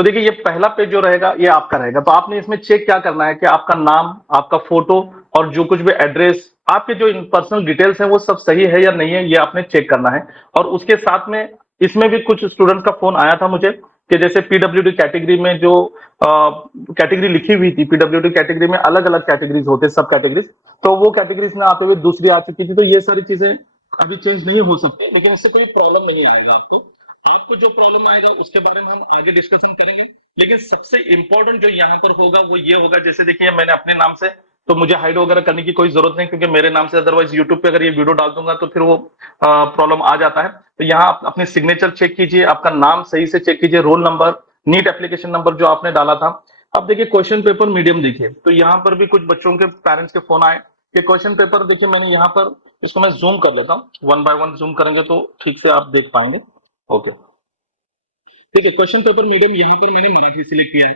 तो देखिए ये पहला पेज जो रहेगा ये आपका रहेगा। तो आपने इसमें चेक क्या करना है कि आपका नाम, आपका फोटो और जो कुछ भी एड्रेस, आपके जो पर्सनल डिटेल्स हैं वो सब सही है या नहीं है, ये आपने चेक करना है। और उसके साथ में इसमें भी कुछ स्टूडेंट्स का फोन आया था मुझे कि जैसे पीडब्ल्यूडी कैटेगरी में जो कैटेगरी लिखी हुई थी, पीडब्ल्यूडी कैटेगरी में अलग अलग कैटेगरीज होते, सब कैटेगरीज, तो वो कैटेगरीज में आते हुए दूसरी आ चुकी थी। तो ये सारी चीजें अभी चेंज नहीं हो सकती, लेकिन इससे कोई प्रॉब्लम नहीं आएगा आपको। आपको जो प्रॉब्लम आएगा उसके बारे में हम आगे डिस्कशन करेंगे। लेकिन सबसे इंपॉर्टेंट जो यहाँ पर होगा वो ये होगा, जैसे देखिए मैंने अपने नाम से, तो मुझे हाइड वगैरह करने की कोई जरूरत नहीं, क्योंकि मेरे नाम से अदरवाइज यूट्यूब पे अगर ये वीडियो डाल दूंगा तो फिर वो प्रॉब्लम आ जाता है। तो यहाँ आप अपने सिग्नेचर चेक कीजिए, आपका नाम सही से चेक कीजिए, roll number, NEET application number जो आपने डाला था। अब देखिए क्वेश्चन पेपर मीडियम देखिए, तो यहाँ पर भी कुछ बच्चों के पेरेंट्स के फोन आए कि क्वेश्चन पेपर देखिए, मैंने यहाँ पर इसको मैं जूम कर लेता हूँ, वन बाय वन जूम करेंगे तो ठीक से आप देख पाएंगे। ओके, ठीक है। क्वेश्चन पेपर मीडियम यहाँ पर मैंने मराठी सिलेक्ट किया है।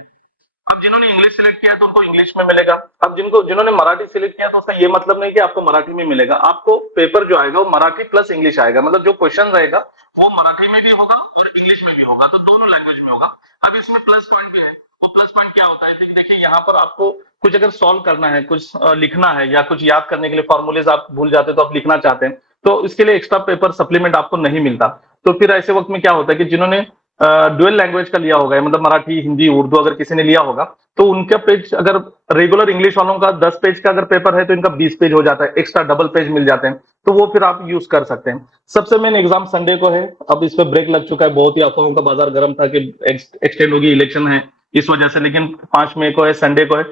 अब जिन्होंने इंग्लिश सिलेक्ट किया तो उनको इंग्लिश में मिलेगा। अब जिन्होंने मराठी सिलेक्ट किया तो उसका ये मतलब नहीं कि आपको मराठी में मिलेगा, आपको पेपर जो आएगा वो मराठी प्लस इंग्लिश आएगा, मतलब जो क्वेश्चन रहेगा वो मराठी में भी होगा और इंग्लिश में भी होगा, तो दोनों लैंग्वेज में होगा। अब इसमें प्लस पॉइंट भी है। वो प्लस पॉइंट क्या होता है, देखिए यहाँ पर आपको कुछ अगर सॉल्व करना है, कुछ लिखना है या कुछ याद करने के लिए फॉर्मूलेज आप भूल जाते हैं तो आप लिखना चाहते हैं, तो इसके लिए एक्स्ट्रा पेपर सप्लीमेंट आपको नहीं मिलता। तो फिर ऐसे वक्त में क्या होता है कि जिन्होंने डुअल लैंग्वेज का लिया होगा, मतलब मराठी हिंदी उर्दू अगर किसी ने लिया होगा, तो उनका पेज अगर रेगुलर इंग्लिश वालों का 10 पेज का अगर पेपर है तो इनका 20 पेज हो जाता है, एक्स्ट्रा डबल पेज मिल जाते हैं, तो वो फिर आप यूज कर सकते हैं। सबसे मेन एग्जाम संडे को है। अब इस पे ब्रेक लग चुका है, बहुत ही अफवाहों का बाजार गर्म था कि एक्सटेंड होगी, इलेक्शन है इस वजह से, लेकिन 5 मई को है, संडे को है।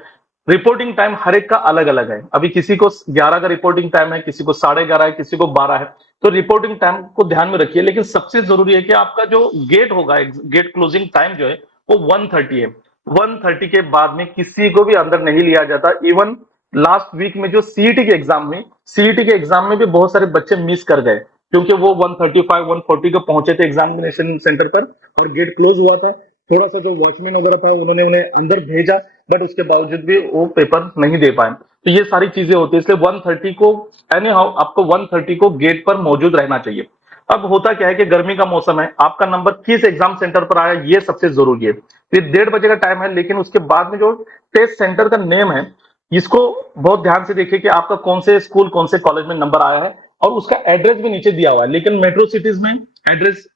रिपोर्टिंग टाइम हर एक का अलग अलग है। अभी किसी को 11 का रिपोर्टिंग टाइम है, किसी को 11:30 है, किसी को 12 है। तो रिपोर्टिंग टाइम को ध्यान में रखिए, लेकिन सबसे जरूरी है कि आपका जो गेट होगा, गेट क्लोजिंग टाइम जो है वो 1:30 है। 1:30 के बाद में किसी को भी अंदर नहीं लिया जाता। इवन लास्ट वीक में जो सीईटी के एग्जाम में, सीईटी के एग्जाम में भी बहुत सारे बच्चे मिस कर गए, क्योंकि वो 1:35 1:40 को पहुंचे थे एग्जामिनेशन सेंटर पर और गेट क्लोज हुआ था। थोड़ा सा जो वॉचमैन वगैरह था उन्होंने उन्हें अंदर भेजा, बट उसके बावजूद भी वो पेपर नहीं दे पाए। तो ये सारी चीजें होती है, इसलिए 1:30 को एनी हाउ आपको 1:30 को गेट पर मौजूद रहना चाहिए। अब होता क्या है कि गर्मी का मौसम है, आपका नंबर किस एग्जाम सेंटर पर आया ये सबसे जरूरी है। फिर 1:30 का टाइम है, लेकिन उसके बाद में जो टेस्ट सेंटर का नेम है, इसको बहुत ध्यान से देखिए कि आपका कौन से स्कूल कौन से कॉलेज में नंबर आया है, और उसका एड्रेस भी नीचे दिया हुआ है। लेकिन मेट्रो सिटीज में एड्रेस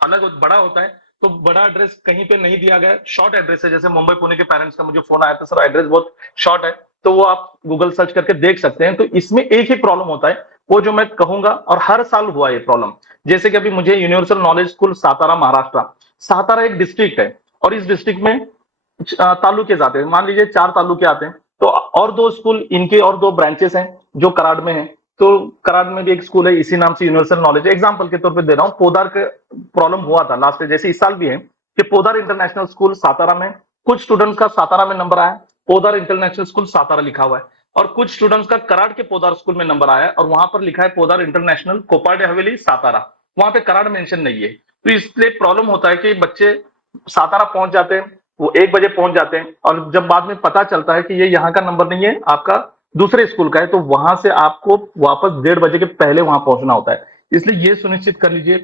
अलग बड़ा होता है, तो बड़ा एड्रेस कहीं पे नहीं दिया गया, शॉर्ट एड्रेस है। जैसे मुंबई पुणे के पेरेंट्स का मुझे फोन आया था, सर एड्रेस बहुत शॉर्ट है, तो वो आप गूगल सर्च करके देख सकते हैं। तो इसमें एक ही प्रॉब्लम होता है, वो जो मैं कहूंगा, और हर साल हुआ ये प्रॉब्लम। जैसे कि अभी मुझे universal knowledge school Satara Maharashtra, Satara एक डिस्ट्रिक्ट है और इस डिस्ट्रिक्ट में तालुके आते हैं, मान लीजिए 4 तालुके आते हैं, तो और 2 स्कूल इनके और 2 ब्रांचेस हैं जो कराड़ में है। तो कराड़ में भी एक स्कूल है इसी नाम से, यूनिवर्सल नॉलेज। एग्जाम्पल के तौर पे दे रहा हूँ, पोदार का प्रॉब्लम हुआ था लास्ट, जैसे इस साल भी है कि पोदार इंटरनेशनल स्कूल सातारा में, कुछ स्टूडेंट्स का सातारा में नंबर आया, पोदार इंटरनेशनल स्कूल सातारा लिखा हुआ है, और कुछ स्टूडेंट्स का कराड़ के पोदार स्कूल में नंबर आया और वहां पर लिखा है पोदार इंटरनेशनल कोपाडे हवेली सातारा, वहां पे कराड़ मेंशन नहीं है। तो इसलिए प्रॉब्लम होता है कि बच्चे सातारा पहुंच जाते हैं, वो 1 बजे पहुंच जाते हैं, और जब बाद में पता चलता है कि ये यहाँ का नंबर नहीं है, आपका दूसरे स्कूल का है, तो वहां से आपको वापस 1:30 के पहले वहां पहुंचना होता है। इसलिए ये सुनिश्चित कर लीजिए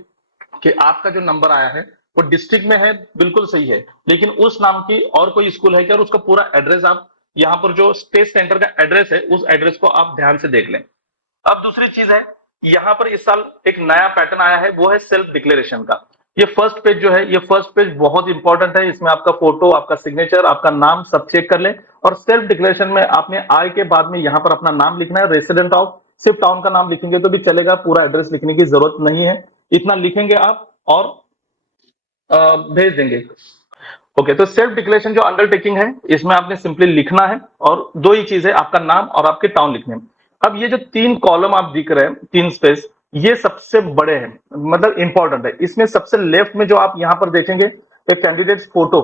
कि आपका जो नंबर आया है वो डिस्ट्रिक्ट में है, बिल्कुल सही है, लेकिन उस नाम की और कोई स्कूल है क्या, और उसका पूरा एड्रेस आप यहाँ पर जो टेस्ट सेंटर का एड्रेस है उस एड्रेस को आप ध्यान से देख लें। अब दूसरी चीज है, यहाँ पर इस साल एक नया पैटर्न आया है, वो है सेल्फ डिक्लेरेशन का। ये फर्स्ट पेज जो है, ये फर्स्ट पेज बहुत इंपॉर्टेंट है। इसमें आपका फोटो, आपका सिग्नेचर, आपका नाम सब चेक कर लें। और सेल्फ डिक्लेरेशन में आपने आय के बाद में यहाँ पर अपना नाम लिखना है, रेसिडेंट ऑफ, सिर्फ टाउन का नाम लिखेंगे तो भी चलेगा, पूरा एड्रेस लिखने की जरूरत नहीं है। इतना लिखेंगे आप और भेज देंगे। ओके, तो सेल्फ डिक्लेरेशन जो अंडरटेकिंग है, इसमें आपने सिंपली लिखना है और 2 ही चीज है, आपका नाम और आपके टाउन लिखने हैं। अब ये जो 3 कॉलम आप दिख रहे हैं, 3 स्पेस, ये सबसे बड़े हैं, मतलब इंपॉर्टेंट है। इसमें सबसे लेफ्ट में जो आप यहां पर देखेंगे, एक कैंडिडेट फोटो,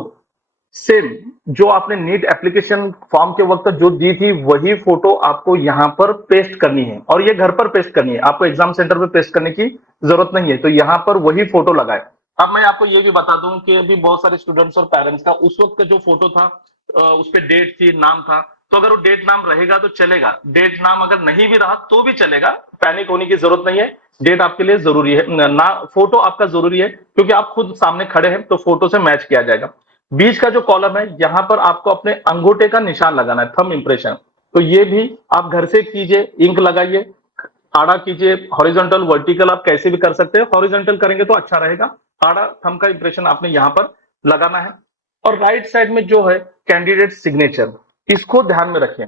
सेम जो आपने नीट एप्लीकेशन फॉर्म के वक्त जो दी थी वही फोटो आपको यहां पर पेस्ट करनी है, और ये घर पर पेस्ट करनी है, आपको एग्जाम सेंटर पे पेस्ट करने की जरूरत नहीं है। तो यहां पर वही फोटो लगाए। अब मैं आपको ये भी बता दूं कि अभी बहुत सारे स्टूडेंट्स और पेरेंट्स का उस वक्त का जो फोटो था, उस पर डेट थी, नाम था, तो अगर वो डेट नाम रहेगा तो चलेगा, डेट नाम अगर नहीं भी रहा तो भी चलेगा, पैनिक होने की जरूरत नहीं है। डेट आपके लिए जरूरी है ना, फोटो आपका जरूरी है, क्योंकि आप खुद सामने खड़े हैं तो फोटो से मैच किया जाएगा। बीच का जो कॉलम है यहाँ पर आपको अपने अंगूठे का निशान लगाना है, थंब इंप्रेशन। तो ये भी आप घर से कीजिए, इंक लगाइए, आड़ा कीजिए, हॉरिजॉन्टल वर्टिकल आप कैसे भी कर सकते हैं। हॉरिजॉन्टल करेंगे तो अच्छा रहेगा। आड़ा थंब का इंप्रेशन आपने यहाँ पर लगाना है। और राइट साइड में जो है कैंडिडेट सिग्नेचर, इसको ध्यान में रखें।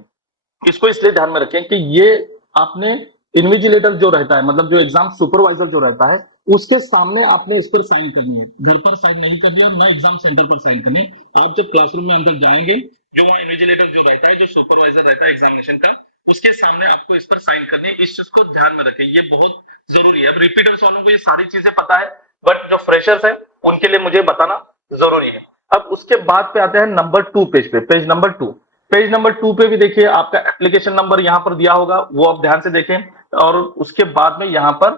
इसको इसलिए ध्यान में रखें कि ये आपने इन्विजिलेटर जो रहता है, मतलब जो एग्जाम सुपरवाइजर जो रहता है, उसके सामने आपने इस पर साइन करनी है। घर पर साइन नहीं करनी है और ना एग्जाम सेंटर पर साइन करनी है। आप जब क्लासरूम में अंदर जाएंगे, जो वहाँ इन्विजिलेटर जो रहता है, जो सुपरवाइजर रहता है एग्जामिनेशन का, उसके सामने आपको इस पर साइन करनी है। इस चीज को ध्यान में रखें, ये बहुत जरूरी है। अब रिपीटर्स वालों को ये सारी चीजें पता है, बट जो फ्रेशर्स है उनके लिए मुझे बताना जरूरी है। अब उसके बाद पे आते हैं नंबर 2 पेज पे, पेज नंबर 2। पेज नंबर 2 पे भी देखिए आपका एप्लीकेशन नंबर यहाँ पर दिया होगा, वो आप ध्यान से देखें। और उसके बाद में यहाँ पर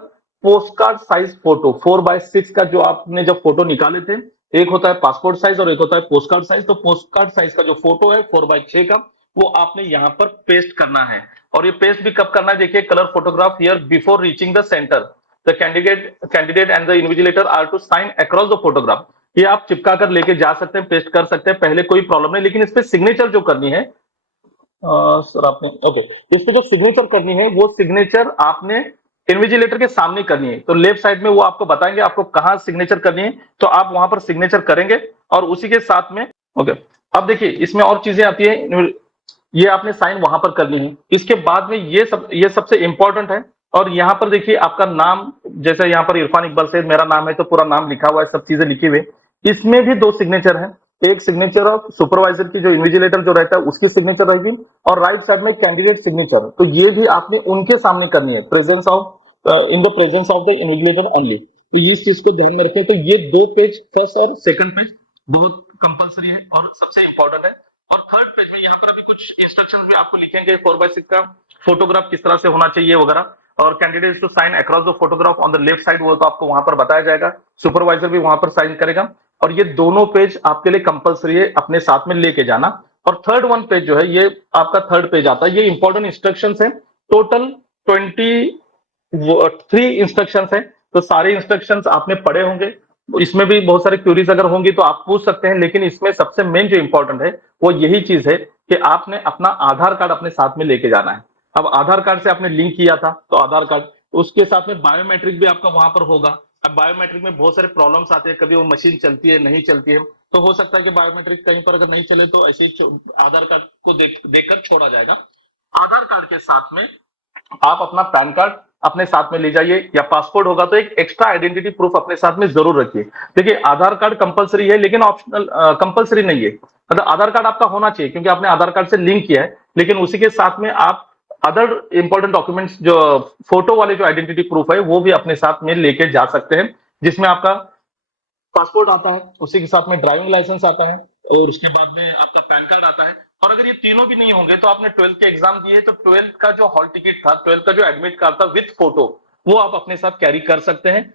post card size photo 4x6 का जो आपने जब फोटो निकाले थे, एक होता है पासपोर्ट साइज और एक होता है पोस्ट कार्ड साइज। तो पोस्ट कार्ड साइज का जो फोटो है 4x6 का, वो आपने यहाँ पर पेस्ट करना है। और ये पेस्ट भी कब करना है, देखिए, colour photograph here before reaching the centre, the candidate and the invigilator are to sign across the photograph. ये आप चिपका कर लेके जा सकते हैं, पेस्ट कर सकते हैं, पहले कोई प्रॉब्लम नहीं। लेकिन इस पे सिग्नेचर जो करनी है, सर आपने ओके, इस पे जो सिग्नेचर करनी है वो सिग्नेचर आपने इन्विजिलेटर के सामने करनी है। तो लेफ्ट साइड में वो आपको बताएंगे आपको कहाँ सिग्नेचर करनी है, तो आप वहां पर सिग्नेचर करेंगे। और उसी के साथ में ओके, अब देखिए इसमें और चीजें आती है। ये आपने साइन वहां पर करनी है। इसके बाद में ये सबसे इंपॉर्टेंट है। और यहाँ पर देखिए आपका नाम, जैसे यहाँ पर इरफान इकबाल सैयद मेरा नाम है, तो पूरा नाम लिखा हुआ है, सब चीजें लिखी हुई। इसमें भी 2 सिग्नेचर है, एक सिग्नेचर ऑफ सुपरवाइजर की, जो इन्विजिलेटर जो रहता है उसकी सिग्नेचर रहेगी, और राइट साइड में कैंडिडेट सिग्नेचर। तो ये भी आपने उनके सामने करनी है, presence of in the presence of the invigilator only. तो इस चीज को ध्यान में रखें। तो ये 2 पेज, फर्स्ट और सेकंड पेज, बहुत कंपलसरी है और सबसे इंपॉर्टेंट है। और थर्ड पेज में यहाँ पर भी कुछ इंस्ट्रक्शन भी आपको लिखेंगे, 4x6 का फोटोग्राफ किस तरह से होना चाहिए वगैरह। और candidate to sign across the photograph on the left side, वो तो आपको वहां पर बताया जाएगा, सुपरवाइजर भी वहां पर साइन करेगा। और ये दोनों पेज आपके लिए कंपलसरी है अपने साथ में लेके जाना। और थर्ड वन पेज जो है, ये आपका थर्ड पेज आता है, ये इंपॉर्टेंट इंस्ट्रक्शंस है। टोटल 23 इंस्ट्रक्शंस है। तो सारे इंस्ट्रक्शंस आपने पढ़े होंगे, इसमें भी बहुत सारे क्यूरीज अगर होंगी तो आप पूछ सकते हैं। लेकिन इसमें सबसे मेन जो इंपॉर्टेंट है वो यही चीज है कि आपने अपना आधार कार्ड अपने साथ में लेके जाना है। अब आधार कार्ड से आपने लिंक किया था तो आधार कार्ड, उसके साथ में बायोमेट्रिक भी आपका वहां पर होगा। अब बायोमेट्रिक में बहुत सारे प्रॉब्लम्स आते हैं, कभी वो मशीन चलती है, नहीं चलती है, तो हो सकता है कि बायोमेट्रिक कहीं पर अगर नहीं चले तो ऐसे ही आधार कार्ड को देखकर छोड़ा जाएगा। आधार कार्ड के साथ में आप अपना पैन कार्ड अपने साथ में ले जाइए, या पासपोर्ट होगा तो एक एक्स्ट्रा आइडेंटिटी प्रूफ अपने साथ में जरूर रखिए। देखिए आधार कार्ड कंपलसरी है लेकिन ऑप्शनल, कंपलसरी नहीं है। मतलब आधार कार्ड आपका होना चाहिए क्योंकि आपने आधार कार्ड से लिंक किया है, लेकिन उसी के साथ में आप अदर इंपॉर्टेंट डॉक्यूमेंट्स, जो फोटो वाले जो आइडेंटिटी प्रूफ है, वो भी अपने साथ में लेके जा सकते हैं, जिसमें आपका पासपोर्ट आता है, उसी के साथ में ड्राइविंग लाइसेंस आता है, और उसके बाद में आपका पैन कार्ड आता है। और अगर ये तीनों भी नहीं होंगे तो आपने 12th के एग्जाम दिए तो 12th का जो हॉल टिकट था, 12th का जो एडमिट कार्ड था विथ फोटो, वो आप अपने साथ कैरी कर सकते हैं।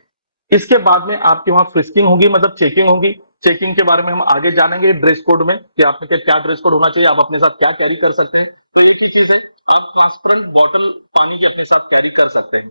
इसके बाद में आपके वहां फ्रिस्किंग होगी, मतलब चेकिंग होगी। चेकिंग के बारे में हम आगे जानेंगे ड्रेस कोड में, कि आपने क्या ड्रेस कोड होना चाहिए, आप अपने साथ क्या कैरी कर सकते हैं। तो एक ही चीज है, आप ट्रांसपेरेंट बॉटल पानी की अपने साथ कैरी कर सकते हैं।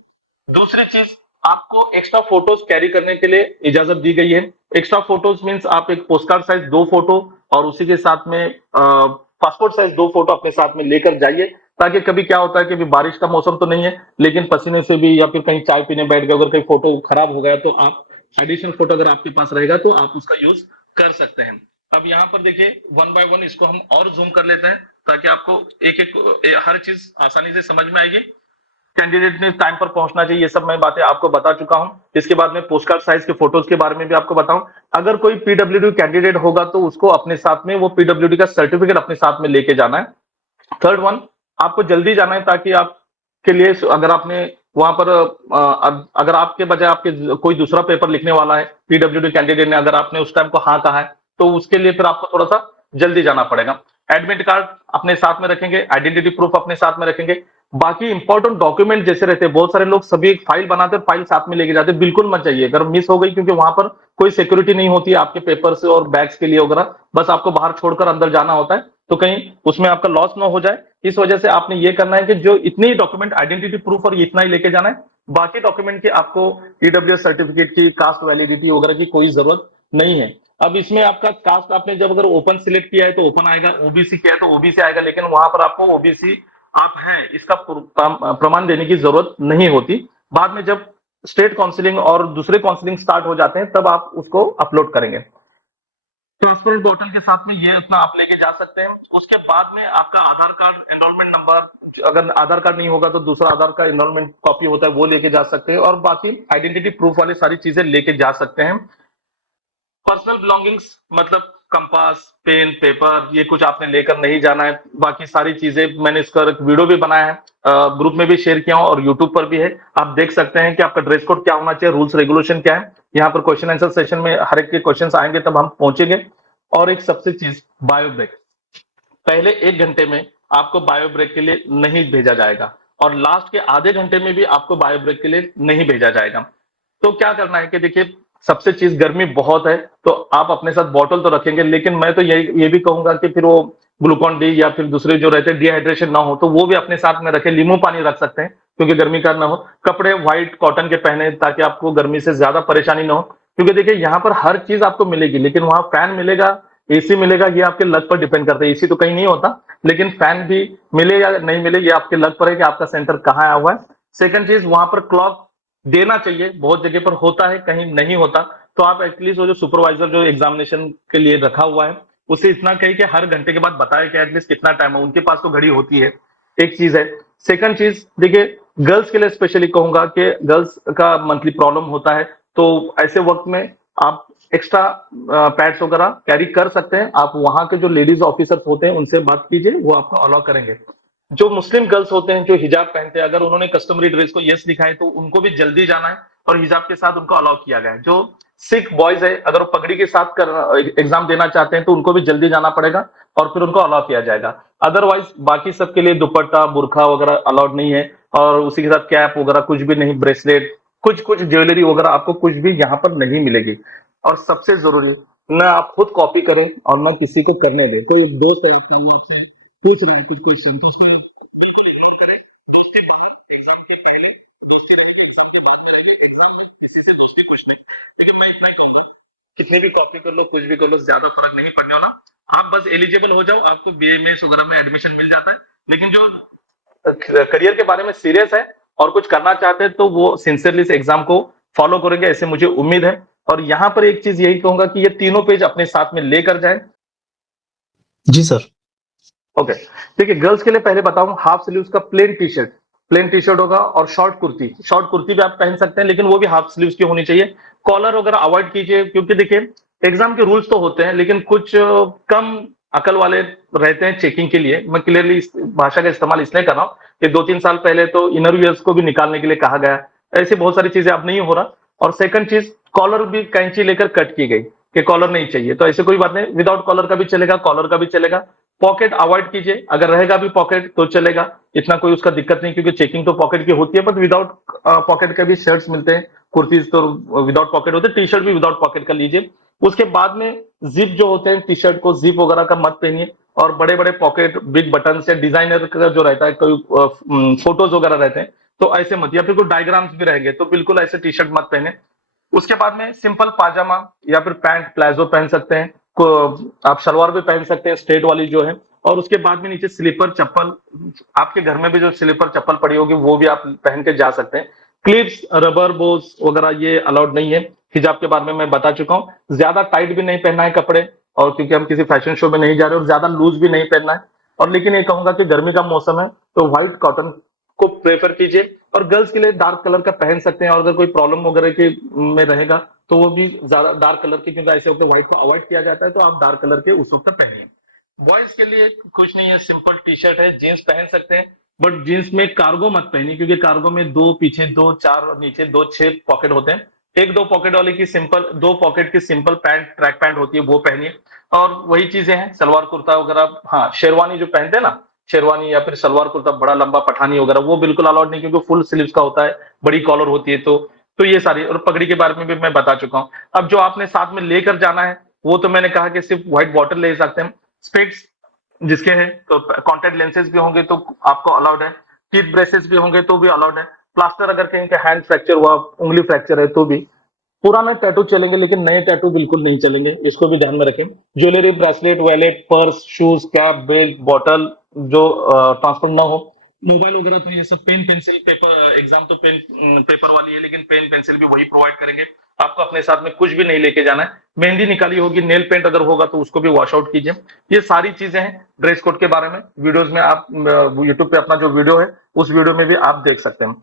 दूसरी चीज, आपको एक्स्ट्रा फोटोज कैरी करने के लिए इजाजत दी गई है। एक्स्ट्रा फोटोज मींस आप एक पोस्टकार्ड साइज 2 फोटो और उसी के साथ में पासपोर्ट साइज 2 फोटो अपने साथ में लेकर जाइए, ताकि कभी क्या होता है कि बारिश का मौसम तो नहीं है, लेकिन पसीने से भी या फिर कहीं चाय पीने बैठ गए, अगर कहीं फोटो खराब हो गया तो आप एडिशनल फोटो अगर आपके पास रहेगा तो आप उसका यूज कर सकते हैं। अब यहाँ पर देखिए 1 बाय 1 इसको हम और जूम कर लेते हैं, ताकि आपको एक एक हर चीज आसानी से समझ में आएगी। कैंडिडेट ने टाइम पर पहुंचना चाहिए, ये सब मैं बातें आपको बता चुका हूं। इसके बाद में पोस्टकार्ड साइज के फोटोज के बारे में भी आपको बताऊं। अगर कोई पीडब्ल्यूडी कैंडिडेट होगा तो उसको अपने साथ में वो पीडब्ल्यूडी का सर्टिफिकेट अपने साथ में लेके जाना है। थर्ड वन, आपको जल्दी जाना है, ताकि आपके लिए अगर आपने वहां पर अगर आपके बजाय आपके कोई दूसरा पेपर लिखने वाला है पीडब्ल्यूडी कैंडिडेट ने, अगर आपने उस टाइम को हाँ कहा है, तो उसके लिए फिर आपको थोड़ा सा जल्दी जाना पड़ेगा। एडमिट कार्ड अपने साथ में रखेंगे, आइडेंटिटी प्रूफ अपने साथ में रखेंगे। बाकी इंपॉर्टेंट डॉक्यूमेंट जैसे रहते हैं, बहुत सारे लोग सभी एक फाइल बनाते हैं, फाइल साथ में लेके जाते हैं, बिल्कुल मत जाइए अगर मिस हो गई, क्योंकि वहां पर कोई सिक्योरिटी नहीं होती है आपके पेपर से और बैग्स के लिए वगैरह, बस आपको बाहर छोड़कर अंदर जाना होता है, तो कहीं उसमें आपका लॉस ना हो जाए। इस वजह से आपने ये करना है कि जो इतने ही डॉक्यूमेंट, आइडेंटिटी प्रूफ और इतना ही लेके जाना है, बाकी डॉक्यूमेंट की आपको ईडब्ल्यूएस सर्टिफिकेट की, कास्ट वैलिडिटी वगैरह की कोई जरूरत नहीं है। अब इसमें आपका कास्ट आपने जब अगर ओपन सिलेक्ट किया है तो ओपन आएगा, ओबीसी किया है तो ओबीसी आएगा, लेकिन वहां पर आपको ओबीसी आप हैं इसका प्रमाण देने की जरूरत नहीं होती। बाद में जब स्टेट काउंसलिंग और दूसरे काउंसलिंग स्टार्ट हो जाते हैं तब आप उसको अपलोड करेंगे। ट्रांसपेरेंट पोर्टल के साथ में ये उतना आप लेके जा सकते हैं। उसके बाद में आपका आधार कार्ड, एनरोलमेंट नंबर, अगर आधार कार्ड नहीं होगा तो दूसरा आधार का एनरोलमेंट कॉपी होता है वो लेके जा सकते हैं, और बाकी आइडेंटिटी प्रूफ वाली सारी चीजें लेके जा सकते हैं। पर्सनल बिलोंगिंग्स मतलब कंपास, पेन, पेपर, ये कुछ आपने लेकर नहीं जाना है। बाकी सारी चीजें मैंने इसका एक वीडियो भी बनाया है, ग्रुप में भी शेयर किया हूं और यूट्यूब पर भी है। आप देख सकते हैं कि आपका ड्रेस कोड क्या होना चाहिए, रूल्स रेगुलेशन क्या है। यहाँ पर क्वेश्चन आंसर सेशन में हर एक के क्वेश्चन आएंगे तब हम पहुंचेंगे। और एक सबसे चीज, बायो ब्रेक पहले 1 घंटे में आपको बायो ब्रेक के लिए नहीं भेजा जाएगा, और लास्ट के आधे घंटे में भी आपको बायो ब्रेक के लिए नहीं भेजा जाएगा। तो क्या करना है कि देखिए, सबसे चीज गर्मी बहुत है तो आप अपने साथ बॉटल तो रखेंगे, लेकिन मैं तो ये भी कहूंगा कि फिर वो ग्लूकॉन डी या फिर दूसरे जो रहते हैं डिहाइड्रेशन ना हो तो वो भी अपने साथ में रखें। नींबू पानी रख सकते हैं क्योंकि गर्मी का ना हो। कपड़े व्हाइट कॉटन के पहने ताकि आपको गर्मी से ज्यादा परेशानी ना हो, क्योंकि देखिए यहाँ पर हर चीज आपको मिलेगी, लेकिन वहां फैन मिलेगा, एसी मिलेगा, ये आपके लक पर डिपेंड करता है। एसी तो कहीं नहीं होता, लेकिन फैन भी मिले या नहीं मिले ये आपके लक पर है कि आपका सेंटर कहाँ आया हुआ है। सेकंड चीज, वहां पर क्लॉक देना चाहिए, बहुत जगह पर होता है, कहीं नहीं होता। तो आप एटलीस्ट वो जो सुपरवाइजर जो एग्जामिनेशन के लिए रखा हुआ है उसे इतना कही कि हर घंटे के बाद बताए कि एटलीस्ट कितना टाइम है, उनके पास तो घड़ी होती है। एक चीज है। सेकंड चीज देखिए, गर्ल्स के लिए स्पेशली कहूंगा कि गर्ल्स का मंथली प्रॉब्लम होता है, तो ऐसे वक्त में आप एक्स्ट्रा पैड्स वगैरह कैरी कर सकते हैं। आप वहां के जो लेडीज ऑफिसर्स होते हैं उनसे बात कीजिए, वो आपको अलाउ करेंगे। जो मुस्लिम गर्ल्स होते हैं जो हिजाब पहनते हैं, अगर उन्होंने कस्टमरी ड्रेस को यस लिखा है तो उनको भी जल्दी जाना है और हिजाब के साथ उनको अलाउ किया गया है। जो सिख बॉयज है, अगर वो पगड़ी के साथ एग्जाम देना चाहते हैं तो उनको भी जल्दी जाना पड़ेगा और फिर उनको अलाउ किया जाएगा। अदरवाइज बाकी सबके लिए दुपट्टा बुरखा वगैरह अलाउड नहीं है, और उसी के साथ कैप वगैरह कुछ भी नहीं, ब्रेसलेट, कुछ कुछ ज्वेलरी वगैरह आपको कुछ भी यहाँ पर नहीं मिलेगी। और सबसे जरूरी, न आप खुद कॉपी करें और न किसी को करने दें। कोई दोस्त है आपका, वो आपसे पूछ रहे हैं कुछ क्वेश्चन तो उसको बिल्कुल इग्नोर करें। दोस्ती बहुत एग्जाम के पहले, दोस्ती रहेगी एग्जाम के बाद करेंगे, एग्जाम में किसी से दोस्ती कुछ नहीं। लेकिन मैं इतना ही कहूंगा, कितने भी कॉपी कर लो कुछ भी कर लो ज्यादा फर्क नहीं पड़ने वाला। आप बस एलिजिबल हो जाओ, आपको बीएमएस वगैरह में एडमिशन मिल जाता है। लेकिन जो करियर के बारे में सीरियस है और कुछ करना चाहते हैं तो वो सिंसियरली इस एग्जाम को फॉलो करेंगे, ऐसे मुझे उम्मीद है। और यहाँ पर एक चीज यही कहूंगा कि ये तीनों पेज अपने साथ में लेकर जाएं। जी सर। ओके, देखिए गर्ल्स के लिए पहले बताऊं, हाफ स्लीव्स का प्लेन टी शर्ट होगा, और शॉर्ट कुर्ती भी आप पहन सकते हैं, लेकिन वो भी हाफ स्लीव्स की होनी चाहिए। कॉलर वगैरह अवॉइड कीजिए, क्योंकि देखिए एग्जाम के रूल्स तो होते हैं लेकिन कुछ कम अकल वाले रहते हैं चेकिंग के लिए। मैं क्लियरली इस भाषा का इस्तेमाल इसलिए कर रहा हूँ कि 2-3 साल पहले तो इनर वियर्स को भी निकालने के लिए कहा गया। ऐसी बहुत सारी चीजें अब नहीं हो रहा। और सेकंड चीज, कॉलर भी कैंची लेकर कट की गई कि कॉलर नहीं चाहिए, तो ऐसे कोई बात नहीं, विदाउट कॉलर का भी चलेगा, कॉलर का भी चलेगा। पॉकेट अवॉइड कीजिए, अगर रहेगा भी पॉकेट तो चलेगा, इतना कोई उसका दिक्कत नहीं, क्योंकि चेकिंग तो पॉकेट की होती है, बट विदाउट पॉकेट के भी शर्ट्स मिलते हैं, कुर्तीज तो विदाउट पॉकेट होते हैं, टी शर्ट भी विदाउट पॉकेट का लीजिए। उसके बाद में जिप जो होते हैं टी शर्ट को, जिप वगैरह का मत पहनिए। और बड़े बड़े पॉकेट, बिग बटन या डिजाइनर का जो रहता है, कोई फोटोज वगैरह रहते हैं तो ऐसे मत, या फिर कोई डायग्राम्स भी रहेंगे तो बिल्कुल ऐसे टी शर्ट मत पहने। उसके बाद में सिंपल पाजामा या फिर पैंट प्लाजो पहन सकते हैं, आप शलवार भी पहन सकते हैं स्ट्रेट वाली जो है। और उसके बाद में नीचे स्लीपर चप्पल, आपके घर में भी जो स्लीपर चप्पल पड़ी होगी वो भी आप पहन के जा सकते हैं। क्लिप्स, रबर बोस वगैरह ये अलाउड नहीं है। हिजाब के बारे में मैं बता चुका हूँ, ज्यादा टाइट भी नहीं पहनना है कपड़े, और क्योंकि हम किसी फैशन शो में नहीं जा रहे, और ज्यादा लूज भी नहीं पहनना है। और लेकिन ये कहूंगा कि गर्मी का मौसम है तो व्हाइट कॉटन को प्रेफर कीजिए। और गर्ल्स के लिए डार्क कलर का पहन सकते हैं, और अगर कोई प्रॉब्लम वगैरह के में रहेगा तो वो भी ज्यादा डार्क कलर के, क्योंकि ऐसे होकर व्हाइट को अवॉइड किया जाता है, तो आप डार्क कलर के उस वक्त पहनिए। बॉयज के लिए कुछ नहीं है, सिंपल टी शर्ट है, जीन्स पहन सकते हैं, बट जीन्स में कार्गो मत पहनिए, क्योंकि कार्गो में दो पीछे दो, चार और नीचे दो, 6 पॉकेट होते हैं। एक दो पॉकेट वाली की सिंपल, 2 पॉकेट की सिंपल पैंट, ट्रैक पैंट होती है, वो पहनिए। और वही चीजें हैं, सलवार कुर्ता वगैरह, हाँ शेरवानी जो पहनते हैं ना, शेरवानी या फिर सलवार कुर्ता बड़ा लंबा पठानी वगैरह, वो बिल्कुल अलाउड नहीं, क्योंकि फुल स्लीव्स का होता है, बड़ी कॉलर होती है। तो ये सारी, और पगड़ी के बारे में भी मैं बता चुका हूँ। अब जो आपने साथ में लेकर जाना है वो तो मैंने कहा कि सिर्फ व्हाइट बॉटल ले सकते हैं। स्पेक्स जिसके हैं तो कॉन्टेक्ट लेंसेज भी होंगे तो आपको अलाउड है। टीथ ब्रेसेस भी होंगे तो भी अलाउड है। प्लास्टर अगर कहीं का हैंड फ्रैक्चर हुआ, उंगली फ्रैक्चर है तो भी। पुराने टैटू चलेंगे लेकिन नए टैटू बिल्कुल नहीं चलेंगे, इसको भी ध्यान में रखें। Jewellery, bracelet, wallet, purse, shoes, cap, belt, bottle जो ट्रांसपेरेंट ना हो। मोबाइल वगैरह तो ये सब पेन पेंसिल पेपर, एग्जाम तो पेन पेपर वाली है, लेकिन पेन पेंसिल भी वही प्रोवाइड करेंगे। आपको अपने साथ में कुछ भी नहीं लेके जाना है। मेहंदी निकाली होगी, नेल पेंट अगर होगा तो उसको भी वॉश आउट कीजिए। ये सारी चीजें हैं ड्रेस कोड के बारे में। वीडियोस में आप यूट्यूब पे अपना जो वीडियो है उस वीडियो में भी आप देख सकते हैं।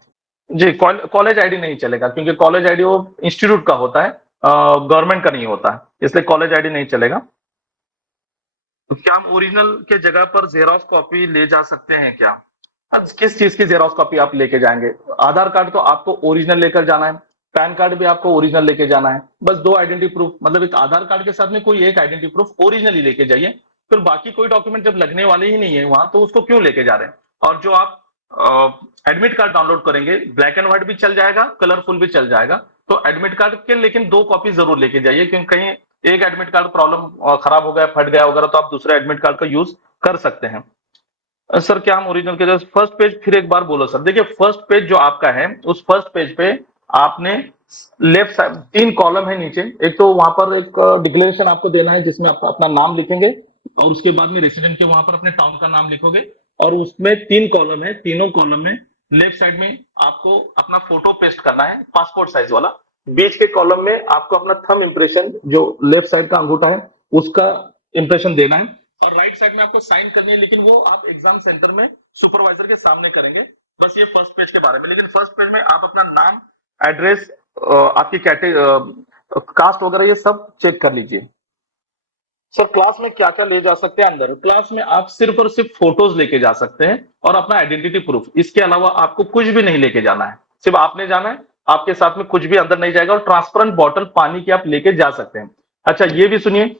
जी, कॉलेज आईडी नहीं चलेगा, क्योंकि कॉलेज आईडी वो इंस्टीट्यूट का होता है, गवर्नमेंट का नहीं होता है, इसलिए कॉलेज आईडी नहीं चलेगा। तो क्या हम ओरिजिनल के जगह पर जेरॉक्स कॉपी ले जा सकते हैं क्या? अब किस चीज की जेरॉक्स कॉपी आप लेके जाएंगे? आधार कार्ड तो आपको ओरिजिनल लेकर जाना है, पैन कार्ड भी आपको ओरिजिनल लेके जाना है। बस दो आइडेंटिटी प्रूफ, मतलब एक आधार कार्ड के साथ में कोई एक आइडेंटिटी प्रूफ ओरिजिनल ही लेके जाइए। फिर बाकी कोई डॉक्यूमेंट जब लगने वाले ही नहीं है वहां, तो उसको क्यों लेके जा रहे हैं? और जो आप एडमिट कार्ड डाउनलोड करेंगे, ब्लैक एंड व्हाइट भी चल जाएगा, कलरफुल भी चल जाएगा। तो एडमिट कार्ड के लेकिन दो कॉपी जरूर लेके जाइए, क्योंकि कहीं एक एडमिट कार्ड प्रॉब्लम खराब हो गया, फट गया वगैरह, तो आप दूसरे एडमिट कार्ड का यूज कर सकते हैं। सर क्या हम ओरिजिनल के जस्ट फर्स्ट पेज फिर एक बार बोलो सर? देखिए, फर्स्ट पेज जो आपका है उस फर्स्ट पेज पे आपने लेफ्ट साइड 3 कॉलम है नीचे। एक तो वहां पर एक डिक्लेरेशन आपको देना है जिसमें आप अपना नाम लिखेंगे, और उसके बाद में रेसिडेंट के वहां पर अपने टाउन का नाम लिखोगे। और उसमें 3 कॉलम है, तीनों कॉलम में लेफ्ट साइड में आपको अपना फोटो पेस्ट करना है, पासपोर्ट साइज वाला। बीच के कॉलम में आपको अपना थंब इंप्रेशन, जो लेफ्ट साइड का अंगूठा है उसका इंप्रेशन देना है। और राइट साइड में आपको साइन करनी है, लेकिन वो आप एग्जाम सेंटर में सुपरवाइजर के सामने करेंगे। बस ये फर्स्ट पेज के बारे में। लेकिन फर्स्ट पेज में आप अपना नाम, एड्रेस, आपकी कास्ट वगैरह ये सब चेक कर लीजिए। सर क्लास में क्या क्या ले जा सकते हैं अंदर? क्लास में आप सिर्फ और सिर्फ फोटोज लेके जा सकते हैं और अपना आइडेंटिटी प्रूफ। इसके अलावा आपको कुछ भी नहीं लेके जाना है, सिर्फ आपने जाना है, आपके साथ में कुछ भी अंदर नहीं जाएगा। और ट्रांसपेरेंट बॉटल पानी की आप लेके जा सकते हैं। अच्छा ये भी सुनिए,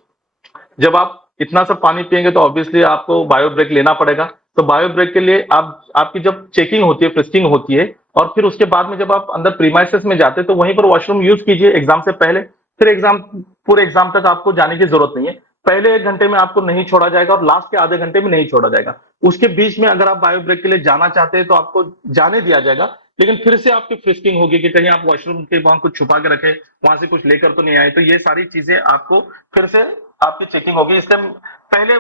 जब आप इतना सब पानी पिएंगे तो ऑब्वियसली आपको बायो ब्रेक लेना पड़ेगा। तो बायो ब्रेक के लिए आपकी जब चेकिंग होती है, फ्रिस्किंग होती है, और फिर उसके बाद में जब आप अंदर प्रीमाइसेस में जाते हैं तो वहीं पर वॉशरूम यूज कीजिए एग्जाम से पहले। फिर एग्जाम, पूरे एग्जाम तक आपको जाने की जरूरत नहीं है। पहले 1 घंटे में आपको नहीं छोड़ा जाएगा और लास्ट के आधे घंटे में नहीं छोड़ा जाएगा। उसके बीच में अगर आप बायो ब्रेक के लिए जाना चाहते हैं तो आपको जाने दिया जाएगा, लेकिन फिर से आपकी फ्रिस्किंग होगी कि कहीं आप वॉशरूम के वहां कुछ छुपा के रखे, वहां से कुछ लेकर तो नहीं आए। तो ये सारी चीजें आपको फिर से आपकी चेकिंग होगी, इसलिए पहले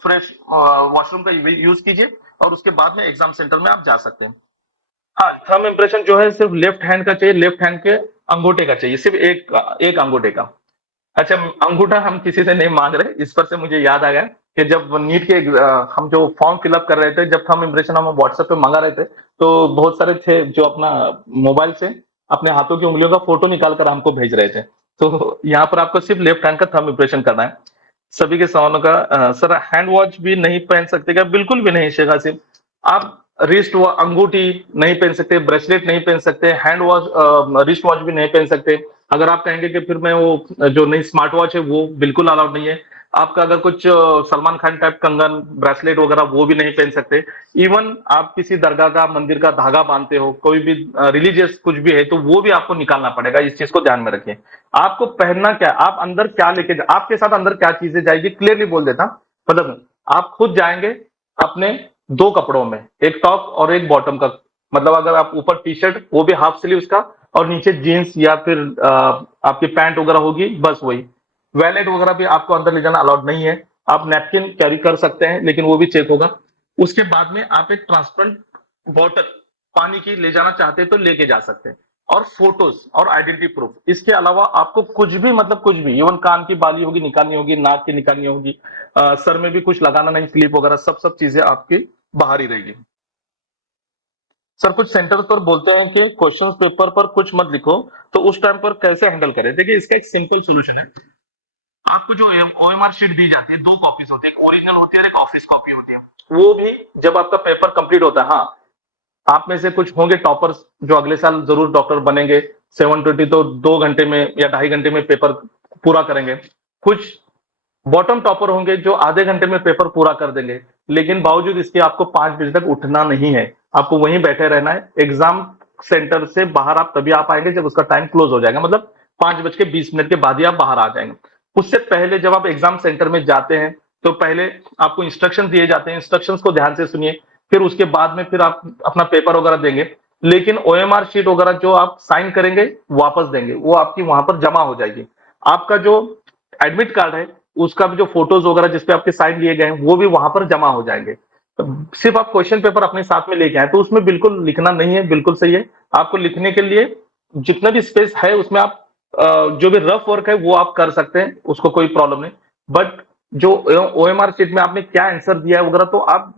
फ्रेश वॉशरूम का यूज कीजिए और उसके बाद में एग्जाम सेंटर में आप जा सकते हैं। हाँ, थंब इंप्रेशन जो है सिर्फ लेफ्ट हैंड का चाहिए, लेफ्ट हैंड के अंगूठे का चाहिए, सिर्फ एक अंगूठे का। अच्छा, अंगूठा हम किसी से नहीं मांग रहे। इस पर से मुझे याद आ गया कि जब नीट के हम जो फॉर्म फिलअप कर रहे थे, जब थंब इंप्रेशन हम व्हाट्सएप पे मंगा रहे थे, तो बहुत सारे थे जो अपना मोबाइल से अपने हाथों की उंगलियों का फोटो निकाल कर हमको भेज रहे थे। तो यहाँ पर आपको सिर्फ लेफ्ट हैंड का थंब इंप्रेशन करना है। सभी के सवालों का सर हैंड वॉच भी नहीं पहन सकते क्या? बिल्कुल भी नहीं शेखा सिर्फ। आप रिस्ट व अंगूठी नहीं पहन सकते, ब्रेसलेट नहीं पहन सकते, हैंड वॉच रिस्ट वॉच भी नहीं पहन सकते। अगर आप कहेंगे कि फिर मैं वो जो नई स्मार्ट वॉच है वो बिल्कुल अलाउड नहीं है। आपका अगर कुछ सलमान खान टाइप कंगन, ब्रेसलेट वगैरह वो भी नहीं पहन सकते। इवन आप किसी दरगाह का, मंदिर का धागा बांधते हो, कोई भी रिलीजियस कुछ भी है, तो वो भी आपको निकालना पड़ेगा। इस चीज को ध्यान में रखिए। आपको पहनना क्या, आप अंदर क्या लेके आपके साथ अंदर क्या चीजें जाएगी, क्लियरली बोल देता। मतलब आप खुद जाएंगे अपने 2 कपड़ों में, एक टॉप और एक बॉटम का। मतलब अगर आप ऊपर टी शर्ट, वो भी हाफ स्लीव्स का, और नीचे जीन्स या फिर आपकी पैंट वगैरह होगी, बस वही। वैलेट वगैरह भी आपको अंदर ले जाना अलाउड नहीं है। आप नैपकिन कैरी कर सकते हैं, लेकिन वो भी चेक होगा। उसके बाद में आप एक ट्रांसपेरेंट बॉटल पानी की ले जाना चाहते हैं तो लेके जा सकते हैं। और फोटोज और आइडेंटिटी प्रूफ, इसके अलावा आपको कुछ भी, मतलब कुछ भी, इवन कान की बाली होगी निकालनी होगी, नाक की निकालनी होगी, सर में भी कुछ लगाना नहीं, क्लिप वगैरह, सब चीजें आपकी बाहर ही रहेगी। सर कुछ सेंटर पर बोलते हैं कि क्वेश्चन पेपर पर कुछ मत लिखो, तो उस टाइम पर कैसे हैंडल करें? देखिए, इसका एक सिंपल सोल्यूशन है। आपको जो ओएमआर शीट दी जाती है, 2 कॉपीज होती है, एक ओरिजिनल होती है और एक ऑफिस कॉपी होती है। वो भी जब आपका पेपर कंप्लीट होता है, हाँ, आप में से कुछ होंगे टॉपर्स जो अगले साल जरूर डॉक्टर बनेंगे। 720 तो 2 घंटे में या 2.5 घंटे में पेपर पूरा करेंगे। कुछ बॉटम टॉपर होंगे जो आधे घंटे में पेपर पूरा कर देंगे, लेकिन बावजूद इसके आपको 5 बजे तक उठना नहीं है। आपको वहीं बैठे रहना है। एग्जाम सेंटर से बाहर आप तभी आ पाएंगे जब उसका टाइम क्लोज हो जाएगा, मतलब 5:20 के बाद ही आप बाहर आ जाएंगे। उससे पहले जब आप एग्जाम सेंटर में जाते हैं तो पहले आपको इंस्ट्रक्शन दिए जाते हैं, इंस्ट्रक्शंस को ध्यान से सुनिए। फिर उसके बाद में फिर आप अपना पेपर वगैरह देंगे। लेकिन ओएमआर शीट वगैरह जो आप साइन करेंगे वापस देंगे, वो आपकी वहां पर जमा हो जाएगी। आपका जो एडमिट कार्ड है उसका भी जो फोटोज वगैरह जिसपे आपके साइन लिए गए हैं वो भी वहां पर जमा हो जाएंगे। तो सिर्फ आप क्वेश्चन पेपर अपने साथ में लेके आए, तो उसमें बिल्कुल लिखना नहीं है, बिल्कुल सही है। आपको लिखने के लिए जितना भी स्पेस है उसमें आप जो भी रफ वर्क है वो आप कर सकते हैं, उसको कोई प्रॉब्लम नहीं। बट जो ओएमआर शीट में आपने क्या आंसर दिया है वगैरह, तो आप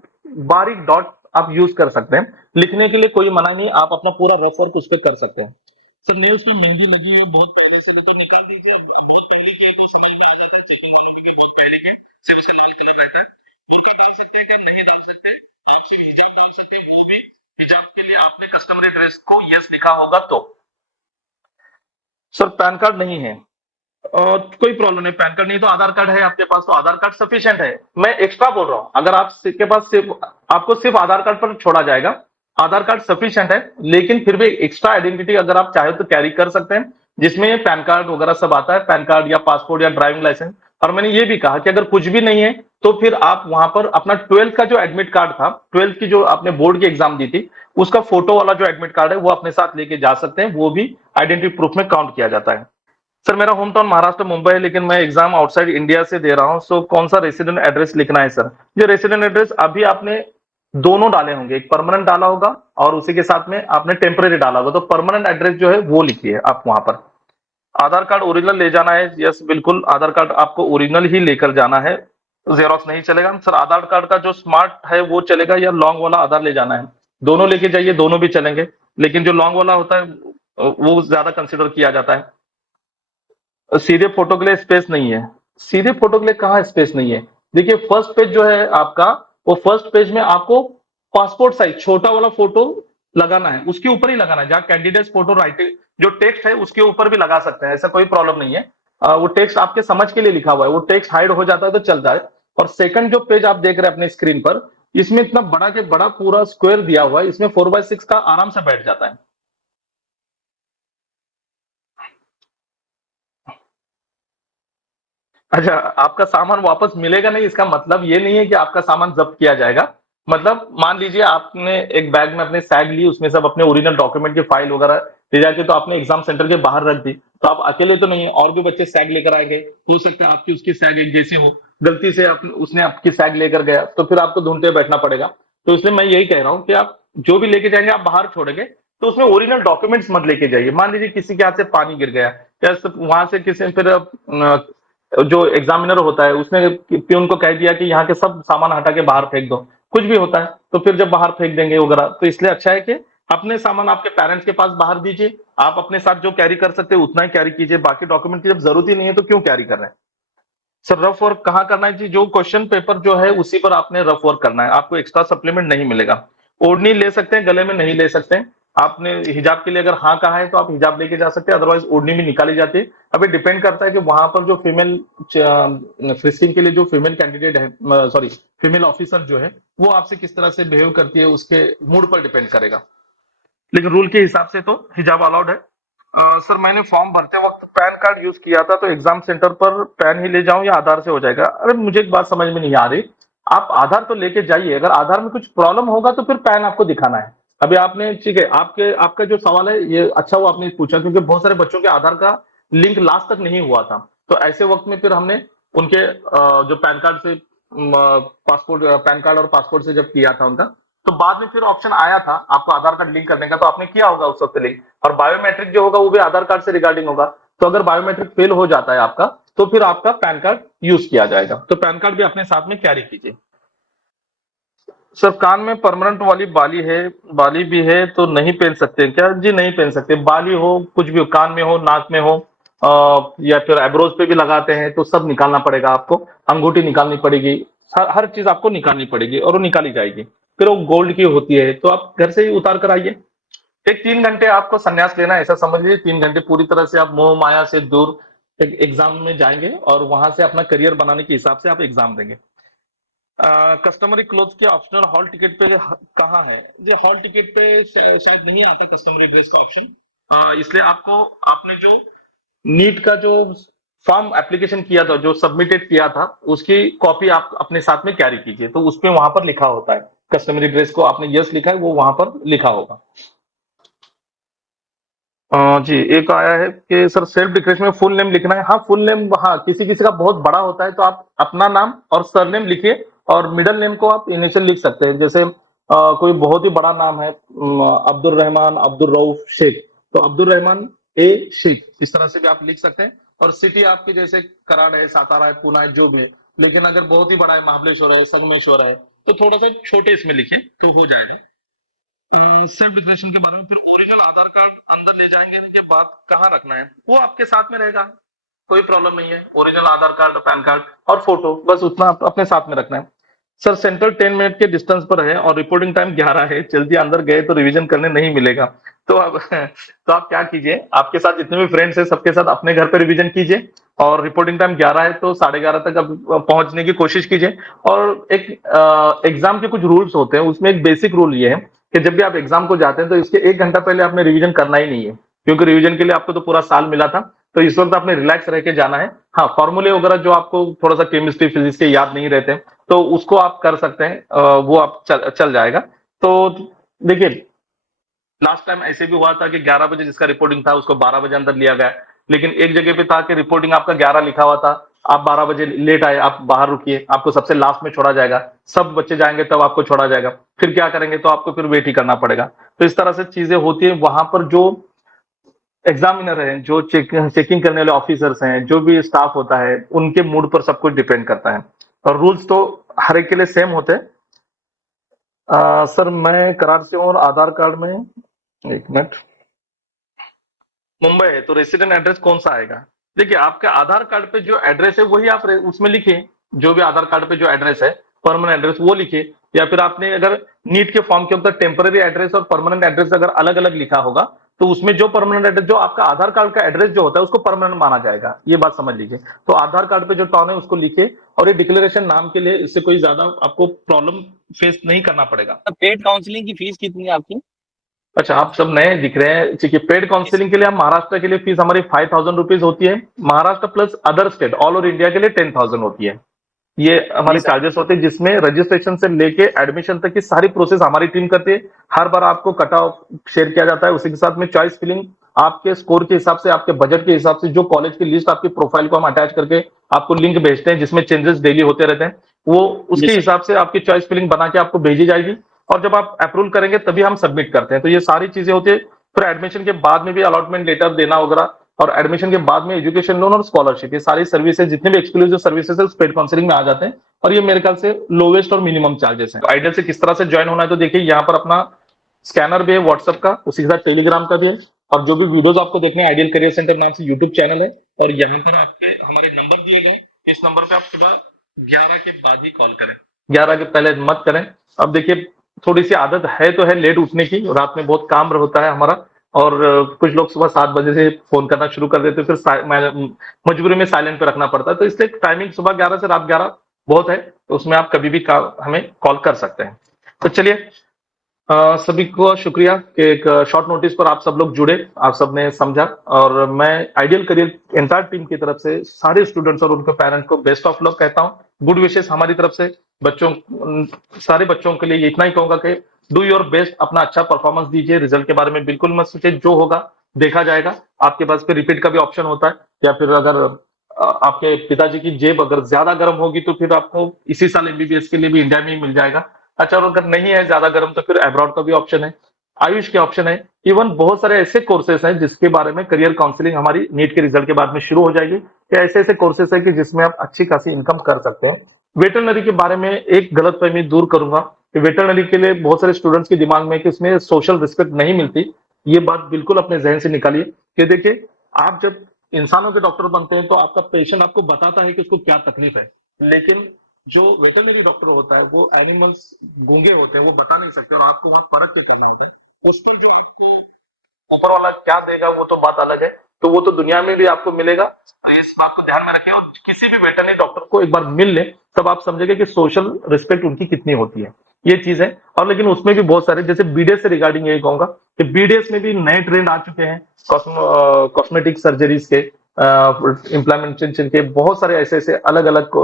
बारीक डॉट आप यूज कर सकते हैं। लिखने के लिए कोई मना नहीं, आप अपना पूरा रफ वर्क उस पर कर सकते हैं। सर नहीं, उसमें मेहंदी लगी है बहुत पहले से, तो निकाल दीजिए। बहुत पहले की है, तो स्मेल में आ जाती है, चिकन वालों की बहुत पहले के, सिर्फ उसका लाल कलर रहता है। वो तो डाल सकते हैं, नहीं डाल सकते आप सिर्फ हिजाब डाल सकते हैं। वो भी हिजाब के लिए आपने कस्टमर एड्रेस को यस लिखा होगा तो। सर पैन कार्ड नहीं है, कोई प्रॉब्लम नहीं। पैन कार्ड नहीं तो आधार कार्ड है आपके पास, तो आधार कार्ड सफिशिएंट है। मैं एक्स्ट्रा बोल रहा हूं, अगर आपके पास सिर्फ आपको सिर्फ आधार कार्ड पर छोड़ा जाएगा, आधार कार्ड सफिशिएंट है। लेकिन फिर भी एक्स्ट्रा आइडेंटिटी अगर आप चाहे तो कैरी कर सकते हैं, जिसमें पैन कार्ड वगैरह सब आता है, पैन कार्ड या पासपोर्ट या ड्राइविंग लाइसेंस। और मैंने ये भी कहा कि अगर कुछ भी नहीं है तो फिर आप वहां पर अपना 12th का जो एडमिट कार्ड था, 12th की जो आपने बोर्ड की एग्जाम दी थी, उसका फोटो वाला जो एडमिट कार्ड है वो अपने साथ लेके जा सकते हैं, वो भी आइडेंटिटी प्रूफ में काउंट किया जाता है। सर मेरा होम टाउन महाराष्ट्र मुंबई है, लेकिन मैं एग्जाम आउटसाइड इंडिया से दे रहा हूँ। सो कौन सा रेसिडेंट एड्रेस लिखना है सर? ये रेसिडेंट एड्रेस अभी आपने दोनों डाले होंगे, एक परमानेंट डाला होगा और उसी के साथ में आपने टेम्परेरी डाला होगा, तो परमानेंट एड्रेस जो है वो लिखिए आप वहां पर। आधार कार्ड ओरिजिनल ले जाना है? यस बिल्कुल, आधार कार्ड आपको ओरिजिनल ही लेकर जाना है, जेरोक्स नहीं चलेगा। सर आधार कार्ड का जो स्मार्ट है वो चलेगा या लॉन्ग वाला आधार ले जाना है? दोनों लेके जाइए, दोनों भी चलेंगे, लेकिन जो लॉन्ग वाला होता है वो ज्यादा कंसिडर किया जाता है। सीधे फोटो के लिए स्पेस नहीं है। सीधे फोटो के लिए कहाँ स्पेस नहीं है? देखिए फर्स्ट पेज जो है आपका, वो फर्स्ट पेज में आपको पासपोर्ट साइज छोटा वाला फोटो लगाना है, उसके ऊपर ही लगाना है जहाँ कैंडिडेट फोटो राइटिंग जो टेक्स्ट है उसके ऊपर भी लगा सकते हैं, ऐसा कोई प्रॉब्लम नहीं है। वो टेक्स्ट आपके समझ के लिए लिखा हुआ है, वो टेक्स्ट हाइड हो जाता है तो चलता है। और सेकंड जो पेज आप देख रहे हैं अपने स्क्रीन पर, इसमें इतना बड़ा के बड़ा पूरा स्क्वायर दिया हुआ है, इसमें 4x6 का आराम से बैठ जाता है। अच्छा, आपका सामान वापस मिलेगा नहीं, इसका मतलब ये नहीं है कि आपका सामान जब्त किया जाएगा। मतलब मान लीजिए आपने एक बैग में अपने सैग ली, उसमें सब अपने ओरिजिनल डॉक्यूमेंट की फाइल वगैरह ले जाके तो आपने एग्जाम सेंटर के बाहर रख दी, तो आप अकेले तो नहीं है, और भी बच्चे सैग लेकर आएंगे। हो सकता है आपकी उसकी सैग एक जैसी हो, गलती से उसने आपकी सैग लेकर गया, तो फिर आपको ढूंढते बैठना पड़ेगा। तो इसलिए मैं यही कह रहा हूँ कि आप जो भी लेके जाएंगे आप बाहर छोड़ेंगे, तो उसमें ओरिजिनल डॉक्यूमेंट्स मत लेके जाइए। मान लीजिए किसी के हाथ से पानी गिर गया, या वहां से किसी फिर जो एग्जामिनर होता है उसने प्यून को कह दिया कि यहाँ के सब सामान हटा के बाहर फेंक दो, कुछ भी होता है, तो फिर जब बाहर फेंक देंगे वगैरह, तो इसलिए अच्छा है कि अपने सामान आपके पेरेंट्स के पास बाहर दीजिए। आप अपने साथ जो कैरी कर सकते हैं उतना ही कैरी कीजिए, बाकी डॉक्यूमेंट की जब जरूरत ही नहीं है तो क्यों कैरी कर रहे हैं? सर रफ वर्क कहाँ करना है जी? जो क्वेश्चन पेपर जो है उसी पर आपने रफ वर्क करना है, आपको एक्स्ट्रा सप्लीमेंट नहीं मिलेगा। ओढ़नी ले सकते हैं, गले में नहीं ले सकते हैं। आपने हिजाब के लिए अगर हाँ कहा है तो आप हिजाब लेके जा सकते हैं, अदरवाइज ओढ़नी भी निकाली जाती है। अभी डिपेंड करता है कि वहां पर जो फीमेल फ्रिस्किंग के लिए जो फीमेल कैंडिडेट है, सॉरी फीमेल ऑफिसर जो है, वो आपसे किस तरह से बिहेव करती है, उसके मूड पर डिपेंड करेगा। लेकिन रूल के हिसाब से तो हिजाब अलाउड है। सर मैंने फॉर्म भरते वक्त पैन कार्ड यूज किया था, तो एग्जाम सेंटर पर पैन ही ले जाऊं या आधार से हो जाएगा? अरे मुझे एक बात समझ में नहीं आ रही, आप आधार तो लेके जाइए, अगर आधार में कुछ प्रॉब्लम होगा तो फिर पैन आपको दिखाना है। अभी आपने ठीक है, आपके आपका जो सवाल है ये अच्छा हुआ आपने पूछा, क्योंकि बहुत सारे बच्चों के आधार का लिंक लास्ट तक नहीं हुआ था। तो ऐसे वक्त में फिर हमने उनके जो पैन कार्ड से पासपोर्ट पैन कार्ड और पासपोर्ट से जब किया था उनका, तो बाद में फिर ऑप्शन आया था आपको आधार कार्ड लिंक करने का, तो आपने किया होगा उस वक्त लिंक। और बायोमेट्रिक जो होगा वो भी आधार कार्ड से रिगार्डिंग होगा, तो अगर बायोमेट्रिक फेल हो जाता है आपका, तो फिर आपका पैन कार्ड यूज किया जाएगा। तो पैन कार्ड भी अपने साथ में कैरी कीजिए। सर कान में परमानेंट वाली बाली है, बाली भी है तो नहीं पहन सकते क्या जी? नहीं पहन सकते, बाली हो कुछ भी हो, कान में हो नाक में हो, या फिर एब्रोज पे भी लगाते हैं, तो सब निकालना पड़ेगा आपको। अंगूठी निकालनी पड़ेगी, हर चीज आपको निकालनी पड़ेगी और वो निकाली जाएगी। फिर वो गोल्ड की होती है, तो आप घर से ही उतार कर आइए। एक 3 घंटे आपको संन्यास लेना है, ऐसा समझ लीजिए। 3 घंटे पूरी तरह से आप मोह माया से दूर एक एग्जाम में जाएंगे, और वहां से अपना करियर बनाने के हिसाब से आप एग्जाम देंगे। कस्टमरी क्लोथ के ऑप्शनल हॉल टिकट पे कहाँ है जी? हॉल टिकट पे शायद नहीं आता कस्टमरी ड्रेस का ऑप्शन, इसलिए आपको आपने जो नीट का जो फॉर्म एप्लीकेशन किया था, जो सबमिटेड किया था, उसकी कॉपी आप अपने साथ में कैरी कीजिए, तो उसपे वहां पर लिखा होता है कस्टमरी ड्रेस को आपने यस लिखा है, वो वहां पर लिखा होगा। जी, एक आया है कि सर सेल्फ डिक्लेरेशन में फुल नेम लिखना है। हाँ, फुल नेम हाँ, किसी-किसी का बहुत बड़ा होता है तो आप अपना नाम और सरनेम लिखिए और मिडल नेम को आप इनिशियल लिख सकते हैं। जैसे कोई बहुत ही बड़ा नाम है अब्दुल रहमान, अब्दुल रऊफ शेख, तो अब्दुल रहमान ए शेख इस तरह से भी आप लिख सकते हैं। और सिटी आपकी जैसे कराड़ है, सातारा है, पूना है, जो भी है। लेकिन अगर बहुत ही बड़ा है, महाबलेश्वर है, संगमेश्वर है, तो थोड़ा-सा छोटे इसमें लिखिए तो हो जाएगा। सेल्फ डिक्लेरेशन के बारे में फिर ओरिजिनल आधार कार्ड अंदर ले जाएंगे के बाद कहाँ रखना है वो आपके साथ में रहेगा, कोई प्रॉब्लम नहीं है। ओरिजिनल आधार कार्ड, पैन कार्ड और फोटो बस उतना अपने साथ में रखना है। सर सेंटर 10 मिनट के डिस्टेंस पर है और रिपोर्टिंग टाइम 11 है, जल्दी अंदर गए तो रिवीजन करने नहीं मिलेगा। तो अब तो आप क्या कीजिए, आपके साथ जितने भी फ्रेंड्स हैं सबके साथ अपने घर पे रिवीजन कीजिए और रिपोर्टिंग टाइम 11 है तो 11:30 तक अब पहुंचने की कोशिश कीजिए। और एक एग्जाम के कुछ रूल्स होते हैं, उसमें एक बेसिक रूल ये है कि जब भी आप एग्जाम को जाते हैं तो इसके 1 घंटा पहले आपने रिवीजन करना ही नहीं है, क्योंकि रिवीजन के लिए आपको तो पूरा साल मिला था। तो इस वक्त आपने रिलैक्स रह के जाना है। हाँ, फॉर्मूले वगैरह जो आपको थोड़ा सा केमिस्ट्री फिजिक्स के याद नहीं रहते तो उसको आप कर सकते हैं, वो आप चल जाएगा। तो देखिए, लास्ट टाइम ऐसे भी हुआ था कि 11 बजे जिसका रिपोर्टिंग था उसको 12 बजे अंदर लिया गया, लेकिन एक जगह पे था कि रिपोर्टिंग आपका 11 लिखा हुआ था, आप 12 बजे लेट आए, आप बाहर रुकिए, आपको सबसे लास्ट में छोड़ा जाएगा। सब बच्चे जाएंगे तब आपको छोड़ा जाएगा, फिर क्या करेंगे, तो आपको फिर वेट ही करना पड़ेगा। तो इस तरह से चीजें होती है। वहां पर जो एग्जामिनर हैं, जो चेकिंग करने वाले ऑफिसर्स हैं, जो भी स्टाफ होता है, उनके मूड पर सब कुछ डिपेंड करता है। और रूल्स तो हर एक के लिए सेम होते हैं। सर मैं करार से हूँ और आधार कार्ड में, एक मिनट, मुंबई है तो रेसिडेंट एड्रेस कौन सा आएगा? देखिए, आपके आधार कार्ड पे जो एड्रेस है वही आप उसमें लिखिए। जो भी आधार कार्ड पे जो एड्रेस है, परमानेंट एड्रेस वो लिखिए। या फिर आपने अगर नीट के फॉर्म के अंदर टेम्पररी एड्रेस और परमानेंट एड्रेस अगर अलग अलग लिखा होगा तो उसमें जो परमानेंट एड्रेस, जो आपका आधार कार्ड का एड्रेस जो होता है उसको परमानेंट माना जाएगा, ये बात समझ लीजिए। तो आधार कार्ड पे जो टर्न है उसको लिखिए और ये डिक्लेरेशन नाम के लिए, इससे कोई ज्यादा आपको प्रॉब्लम फेस नहीं करना पड़ेगा। पेड काउंसलिंग की फीस कितनी है आपकी? अच्छा, आप सब नए दिख रहे हैं। ठीक है, पेड काउंसलिंग के लिए हम महाराष्ट्र के लिए फीस हमारी 5,000 रुपीज होती है। Maharashtra plus other state all over India के लिए 10,000 होती है। ये हमारे चार्जेस होते हैं, जिसमें रजिस्ट्रेशन से लेके एडमिशन तक की सारी प्रोसेस हमारी टीम करती है। हर बार आपको कट ऑफ शेयर किया जाता है, उसी के साथ में चॉइस फिलिंग आपके स्कोर के हिसाब से, आपके बजट के हिसाब से, जो कॉलेज की लिस्ट आपकी प्रोफाइल को हम अटैच करके आपको लिंक भेजते हैं जिसमें चेंजेस डेली होते रहते हैं, वो उसके हिसाब से आपकी चॉइस फिलिंग बना के आपको भेजी जाएगी। और जब आप अप्रूव करेंगे तभी हम सबमिट करते हैं। तो ये सारी चीजें होती है। फिर एडमिशन के बाद में भी अलॉटमेंट लेटर देना वगैरह, और एडमिशन के बाद में एजुकेशन लोन और स्कॉलरशिप, ये सारी सर्विसेज, जितने भी एक्सक्लूसिव सर्विसेज है पेड काउंसलिंग में आ जाते हैं। और ये मेरे ख्याल से लोवेस्ट और मिनिमम चार्जेस है। तो आइडियल से किस तरह से ज्वाइन होना है, तो देखिए यहाँ पर अपना स्कैनर भी है व्हाट्सएप का, उसी के साथ टेलीग्राम का भी है। और जो भी वीडियोस आपको देखने हैं, आइडियल करियर सेंटर नाम से यूट्यूब चैनल है, और यहाँ पर आपके हमारे नंबर दिए गए, इस नंबर पे आप सुबह 11 के बाद ही कॉल करें, 11 के पहले मत करें। अब देखिए, थोड़ी सी आदत है तो है लेट उठने की, रात में बहुत काम होता है हमारा, और कुछ लोग सुबह 7 बजे से फोन करना शुरू कर देते, फिर मजबूरी में साइलेंट पे रखना पड़ता है। तो इसलिए टाइमिंग सुबह 11 से रात 11 बहुत है, तो उसमें आप कभी भी हमें कॉल कर सकते हैं। तो चलिए, सभी को शुक्रिया कि एक शॉर्ट नोटिस पर आप सब लोग जुड़े, आप सबने समझा। और मैं आइडियल करियर एंटायर टीम की तरफ से सारे स्टूडेंट्स और उनके पेरेंट्स को बेस्ट ऑफ लक कहता हूँ। गुड विशेष हमारी तरफ से बच्चों, सारे बच्चों के लिए इतना ही कहूंगा कि डू योर बेस्ट, अपना अच्छा परफॉर्मेंस दीजिए। रिजल्ट के बारे में बिल्कुल मत सोचिए, जो होगा देखा जाएगा। आपके पास फिर रिपीट का भी ऑप्शन होता है, या फिर अगर आपके पिताजी की जेब अगर ज्यादा गर्म होगी तो फिर आपको इसी साल एमबीबीएस के लिए भी इंडिया में ही मिल जाएगा। अच्छा, और अगर नहीं है ज्यादा गर्म तो फिर अब्रॉड का भी ऑप्शन है, आयुष के ऑप्शन है। इवन बहुत सारे ऐसे कोर्सेस हैं जिसके बारे में करियर काउंसलिंग हमारी नीट के रिजल्ट के बाद में शुरू हो जाएगी। कि ऐसे ऐसे कोर्सेस है कि जिसमें आप अच्छी खासी इनकम कर सकते हैं। वेटरनरी के बारे में एक गलतफहमी दूर करूंगा कि वेटरनरी के लिए बहुत सारे स्टूडेंट्स के दिमाग में कि इसमें सोशल रिस्पेक्ट नहीं मिलती। ये बात बिल्कुल अपने जहन से निकालिए कि देखिए, आप जब इंसानों के डॉक्टर बनते हैं तो आपका पेशेंट आपको बताता है कि उसको क्या तकलीफ है, लेकिन जो वेटरनरी डॉक्टर होता है वो एनिमल्स गूंगे होते हैं, वो बता नहीं सकते, और आपको वहां परख के करना होता है। उसमें जो आपको ऊपर वाला क्या देगा वो तो बात अलग है, तो वो तो दुनिया में भी आपको मिलेगा। तो इस बात को ध्यान में रखें, और किसी भी वेटरनरी डॉक्टर को एक बार मिल ले तब आप समझेंगे कि सोशल रिस्पेक्ट उनकी कितनी होती है, ये चीज है। और लेकिन उसमें भी बहुत सारे, जैसे बीडीएस से रिगार्डिंग यही कहूंगा कि बीडीएस में भी नए ट्रेंड आ चुके हैं, कॉस्मेटिक सर्जरीज के, इम्प्लीमेंटेशन के, बहुत सारे ऐसे ऐसे अलग अलग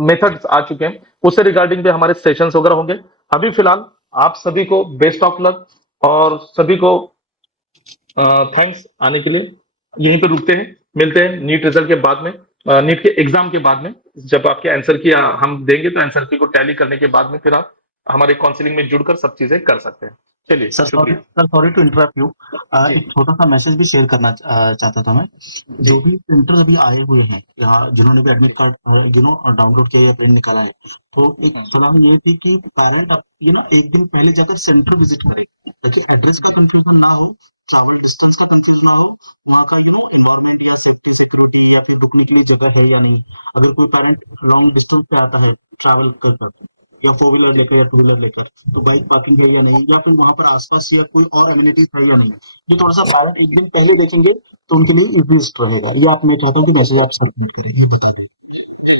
मेथड्स आ चुके हैं। उससे रिगार्डिंग भी हमारे सेशंस वगैरह होंगे। अभी फिलहाल आप सभी को बेस्ट ऑफ लक, और सभी को थैंक्स आने के लिए। यहीं पे रुकते हैं, मिलते हैं नीट रिजल्ट के बाद में, नीट के एग्जाम के बाद में। जब आपके आंसर की हम देंगे तो आंसर की को टैली करने के बाद में फिर आप हमारे काउंसलिंग में जुड़कर सब चीजें कर सकते हैं। चलिए, सर शुक्रिया। Sorry to interrupt you. जी। एक छोटा सा मैसेज भी शेयर करना चाहता था मैं। जी। जो भी प्रिंटर अभी आए हुए हैं या जिन्होंने भी एडमिट कार्ड डाउनलोड किया या प्रिंट निकाला है, तो एक सलाह ये थी कि पेरेंट आप एक दिन पहले जाकर सेंटर विजिट करें, ताकि एड्रेस का कंफ्यूजन ना हो, ट्रैवल डिस्टेंस का कंफ्यूजन ना हो, वहाँ का इन्वायरमेंट या सेफ्टी सिक्योरिटी या फिर रुकने के लिए जगह है या नहीं। अगर कोई पेरेंट लॉन्ग डिस्टेंस पे आता है ट्रैवल कर या फोर व्हीलर लेकर या टू व्हीलर लेकर, तो बाइक पार्किंग है या नहीं, या फिर वहां पर आसपास या कोई और एमिनिटीज है या नहीं, ये थोड़ा सा पेरेंट एक दिन पहले देखेंगे तो उनके लिए इजी रहेगा। ये आप मैं चाहता हूँ कि मैसेज आप सबमिट करें, ये बता दें।